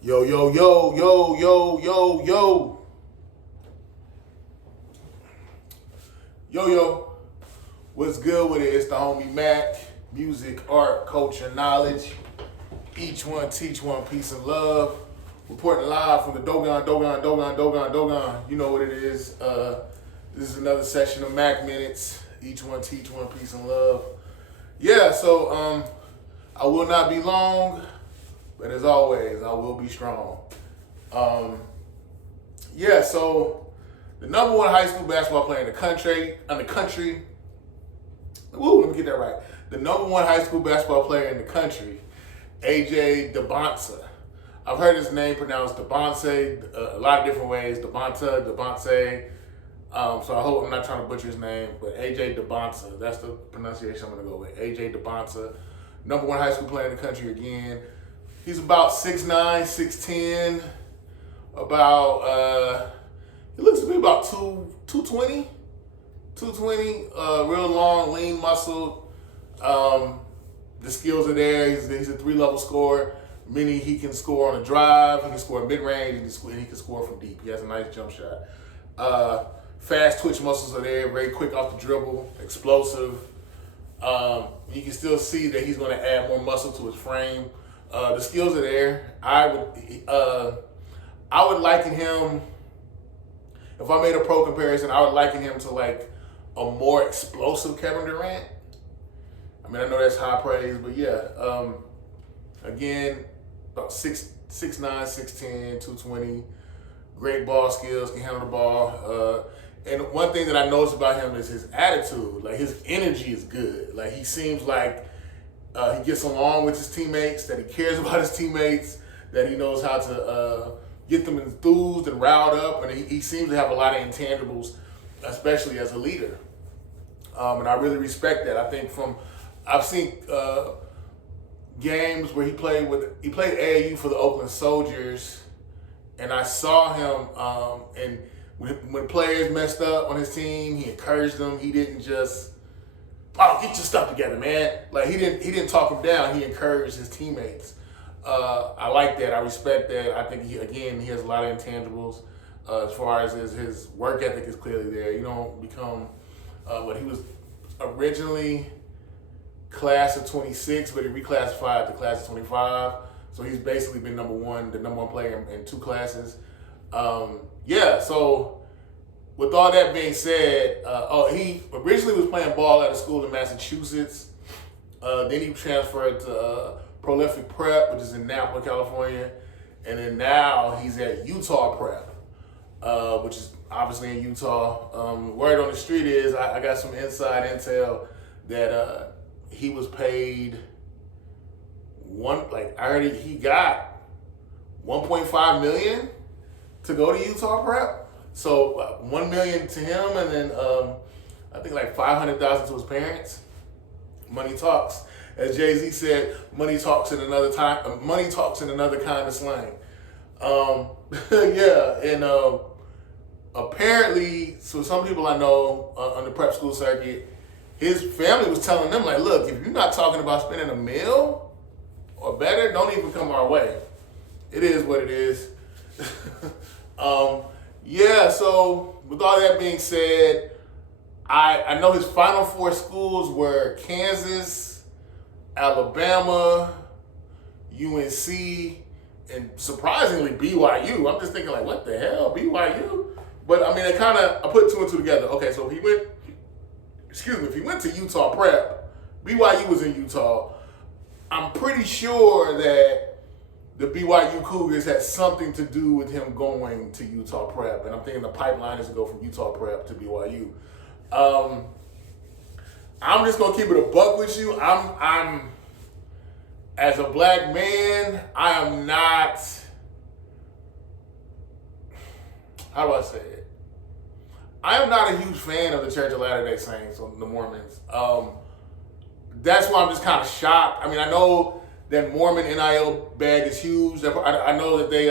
Yo, yo, yo, yo, yo, yo, yo. Yo, yo. What's good with it? It's the homie Mac. Music, art, culture, knowledge. Each one teach one, peace and love. Reporting live from the Dogon. You know what it is. This is another session of Mac Minutes. Each one teach one, peace and love. Yeah, so I will not be long, but as always, I will be strong. Yeah, so the number one high school basketball player in the country, woo, let me get that right. The number one high school basketball player in the country, Dybantsa. I've heard his name pronounced Dybantsa a lot of different ways. Dybantsa. So I hope I'm not trying to butcher his name, but Dybantsa. That's the pronunciation I'm going to go with. Dybantsa. Number one high school player in the country again. He's about 6'9", 6'10", he looks to be about 220, real long, lean, muscled. The skills are there. He's a three-level scorer, meaning he can score on a drive, he can score mid-range, and he can score from deep. He has a nice jump shot. Fast twitch muscles are there, very quick off the dribble, explosive. You can still see that he's going to add more muscle to his frame. The skills are there. I would liken him, if I made a pro comparison, I would liken him to like a more explosive Kevin Durant. I mean, I know that's high praise, but yeah. Again, about 6'9", 6'10", 220. Great ball skills, can handle the ball. And one thing that I noticed about him is his attitude. Like, his energy is good. Like, he seems like he gets along with his teammates, that he cares about his teammates, that he knows how to get them enthused and riled up, and he seems to have a lot of intangibles, especially as a leader. And I really respect that. I think I've seen games where he played AAU for the Oakland Soldiers, and I saw him, and when players messed up on his team, he encouraged them. He didn't just, get your stuff together, man. Like, he didn't talk them down. He encouraged his teammates. I like that. I respect that. I think he has a lot of intangibles. As far as his work ethic is clearly there. You don't become he was originally class of 26, but he reclassified to class of 25. So he's basically been the number one player in two classes. So with all that being said, he originally was playing ball at a school in Massachusetts. Then he transferred to Prolific Prep, which is in Napa, California. And then now he's at Utah Prep, which is obviously in Utah. Word on the street is, I got some inside intel that he was paid I heard he got $1.5 million to go to Utah Prep. So $1 million to him, and then I think like $500,000 to his parents. Money talks. As Jay-Z said, money talks in another kind of slang. Apparently, so some people I know on the prep school circuit, his family was telling them, like, look, if you're not talking about spending $1 million or better, don't even come our way. It is what it is. So with all that being said, I know his final four schools were Kansas, Alabama, UNC, and surprisingly BYU. I'm just thinking, like, what the hell, BYU? But I mean, I put two and two together. Okay, so if he went to Utah Prep, BYU was in Utah. I'm pretty sure that the BYU Cougars had something to do with him going to Utah Prep, and I'm thinking the pipeline is to go from Utah Prep to BYU. I'm just gonna keep it a buck with you. I'm as a black man, I am not. How do I say it? I am not a huge fan of the Church of Latter-day Saints, or the Mormons. That's why I'm just kind of shocked. I mean, I know that Mormon NIL bag is huge. I know that they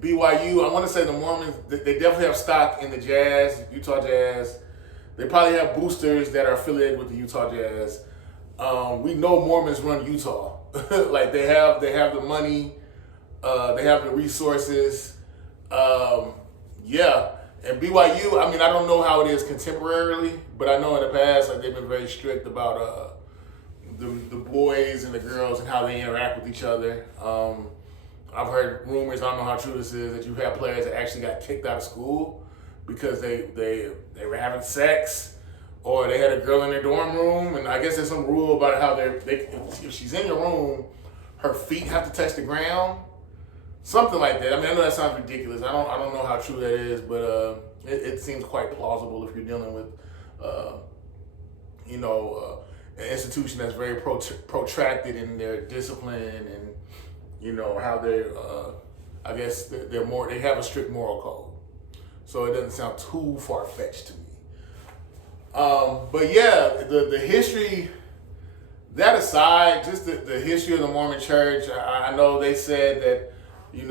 BYU. I want to say the Mormons. They definitely have stock in the Jazz, Utah Jazz. They probably have boosters that are affiliated with the Utah Jazz. We know Mormons run Utah. Like they have the money. They have the resources. Yeah. And BYU, I mean, I don't know how it is contemporarily, but I know in the past, like, they've been very strict about the boys and the girls and how they interact with each other. I've heard rumors, I don't know how true this is, that you have players that actually got kicked out of school because they were having sex, or they had a girl in their dorm room, and I guess there's some rule about how if she's in your room, her feet have to touch the ground. Something like that. I mean, I know that sounds ridiculous. I don't know how true that is, but it seems quite plausible if you're dealing with, an institution that's very protracted in their discipline and, how they're, I guess they have a strict moral code. So it doesn't sound too far-fetched to me. But yeah, the history, that aside, just the history of the Mormon church, I know they said that, you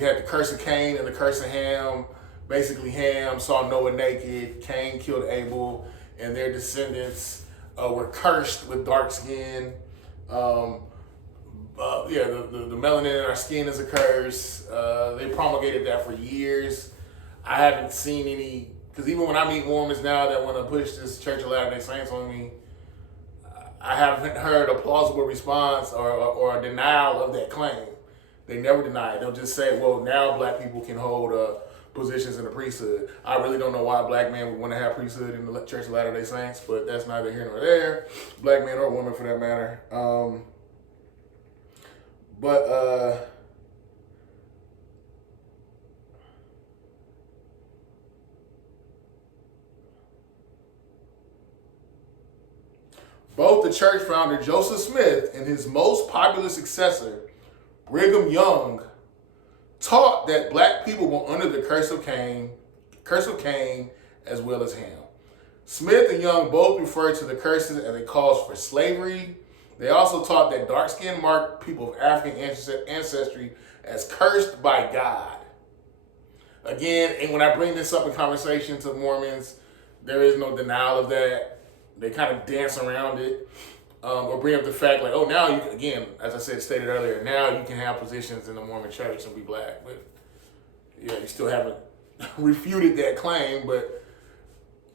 had the curse of Cain and the curse of Ham. Basically, Ham saw Noah naked, Cain killed Abel, and their descendants were cursed with dark skin. The melanin in our skin is a curse. They promulgated that for years. I haven't seen any, because even when I meet Mormons now that want to push this Church of Latter-day Saints on me, I haven't heard a plausible response or a denial of that claim. They never deny it. They'll just say, well, now black people can hold positions in the priesthood. I really don't know why a black man would want to have priesthood in the Church of Latter-day Saints, but that's neither here nor there. Black man or woman for that matter. Both the church founder Joseph Smith and his most popular successor, Brigham Young, taught that black people were under the curse of Cain as well as Ham. Smith and Young both referred to the curses as a cause for slavery. They also taught that dark-skinned marked people of African ancestry as cursed by God. Again, and when I bring this up in conversation to Mormons, there is no denial of that. They kind of dance around it. Or bring up the fact like, oh, now you can, again, as I stated earlier, now you can have positions in the Mormon church and be black. But yeah, you still haven't refuted that claim. But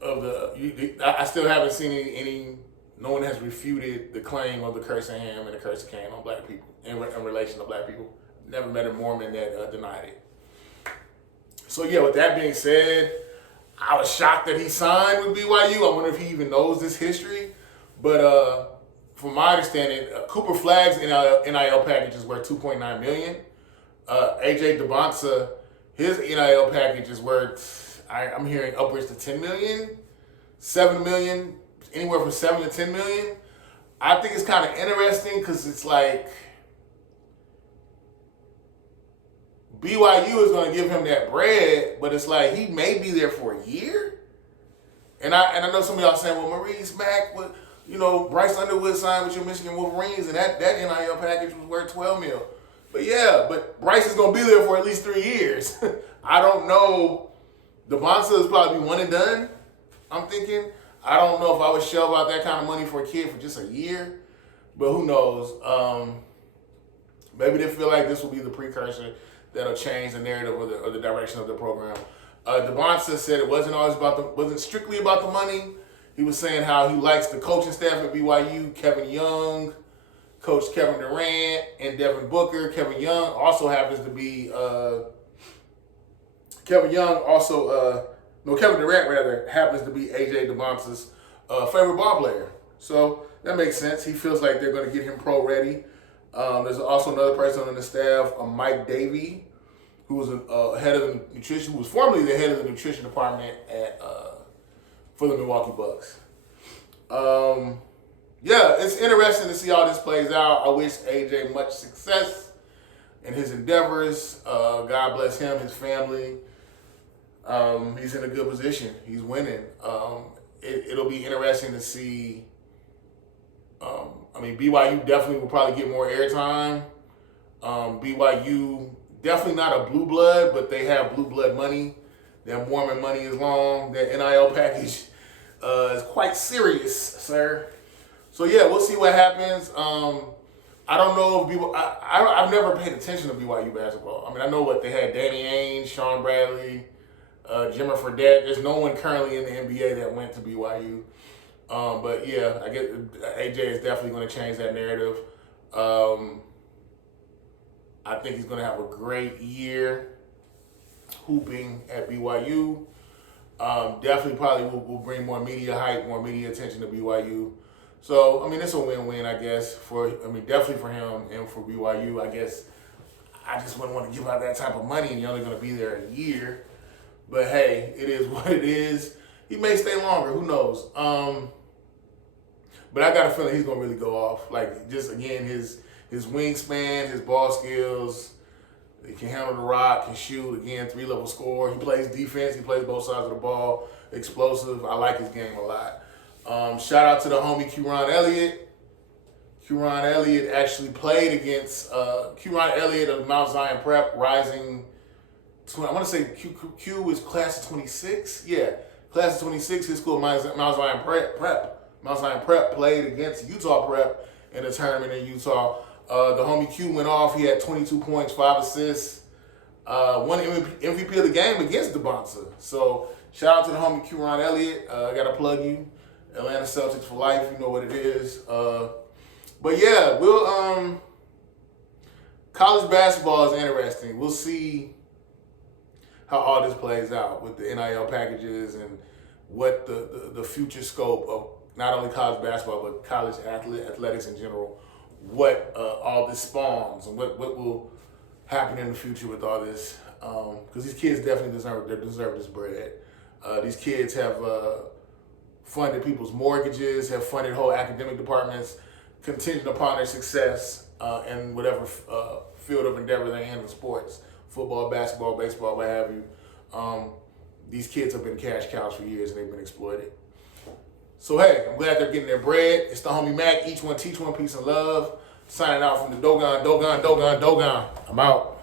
I still haven't seen any. No one has refuted the claim of the curse of Ham and the curse of Cain on black people in relation to black people. Never met a Mormon that denied it. So yeah, with that being said, I was shocked that he signed with BYU. I wonder if he even knows this history, but. From my understanding, Cooper Flagg's NIL package is worth $2.9 million. AJ Dybantsa, his NIL package is worth, I'm hearing upwards to $10 million, $7 million, anywhere from $7 to $10 million. I think it's kind of interesting because it's like BYU is going to give him that bread, but it's like he may be there for a year. And I know some of y'all saying, well, Maurice MACK, Bryce Underwood signed with your Michigan Wolverines, and that NIL package was worth $12 million. But yeah, but Bryce is going to be there for at least 3 years. I don't know. Dybantsa is probably one and done, I'm thinking. I don't know if I would shell out that kind of money for a kid for just a year, but who knows? Maybe they feel like this will be the precursor that'll change the narrative or the direction of the program. Dybantsa said it wasn't strictly about the money. He was saying how he likes the coaching staff at BYU, Kevin Young, Coach Kevin Durant, and Devin Booker. Kevin Durant rather happens to be AJ Dybantsa's favorite ball player. So that makes sense. He feels like they're going to get him pro ready. There's also another person on the staff, Mike Davey, who was head of the nutrition, who was formerly the head of the nutrition department for the Milwaukee Bucks. It's interesting to see how this plays out. I wish AJ much success in his endeavors. God bless him, his family. He's in a good position. He's winning. It'll be interesting to see. BYU definitely will probably get more airtime. BYU, definitely not a blue blood, but they have blue blood money. Their Mormon money is long. Their NIL package is quite serious, sir. So yeah, we'll see what happens. I don't know if people. I've never paid attention to BYU basketball. I mean, I know what they had: Danny Ainge, Sean Bradley, Jimmer Fredette. There's no one currently in the NBA that went to BYU. But yeah, I guess AJ is definitely going to change that narrative. I think he's going to have a great year hooping at BYU. Definitely probably will bring more media hype, more media attention to BYU. So, I mean, it's a win-win, I guess, definitely for him and for BYU. I guess I just wouldn't want to give out that type of money and you're only going to be there a year. But hey, it is what it is. He may stay longer, who knows? But I got a feeling he's going to really go off. Like, just, again, his wingspan, his ball skills, he can handle the rock, can shoot, again, 3-level scorer. He plays defense. He plays both sides of the ball. Explosive. I like his game a lot. Shout out to the homie Q-Ron Elliott. Q-Ron Elliott actually played against Q-Ron Elliott of Mount Zion Prep, rising. I want to say Q was class of 26. Yeah, class of 26. His school, Mount Zion Prep. Mount Zion Prep played against Utah Prep in a tournament in Utah. The homie Q went off. He had 22 points, 5 assists, won MVP of the game against Dybantsa. So shout out to the homie Q-Ron Elliott. I got to plug you. Atlanta Celtics for life. You know what it is. But yeah, college basketball is interesting. We'll see how all this plays out with the NIL packages and what the future scope of not only college basketball, but college athletics in general, what all this spawns and what will happen in the future with all this. Because these kids definitely deserve this bread. These kids have funded people's mortgages, have funded whole academic departments, contingent upon their success in whatever field of endeavor they're in sports, football, basketball, baseball, what have you. These kids have been cash cows for years and they've been exploited. So hey, I'm glad they're getting their bread. It's the homie Mac. Each one teach one, peace and love. Signing out from the Dogon. I'm out.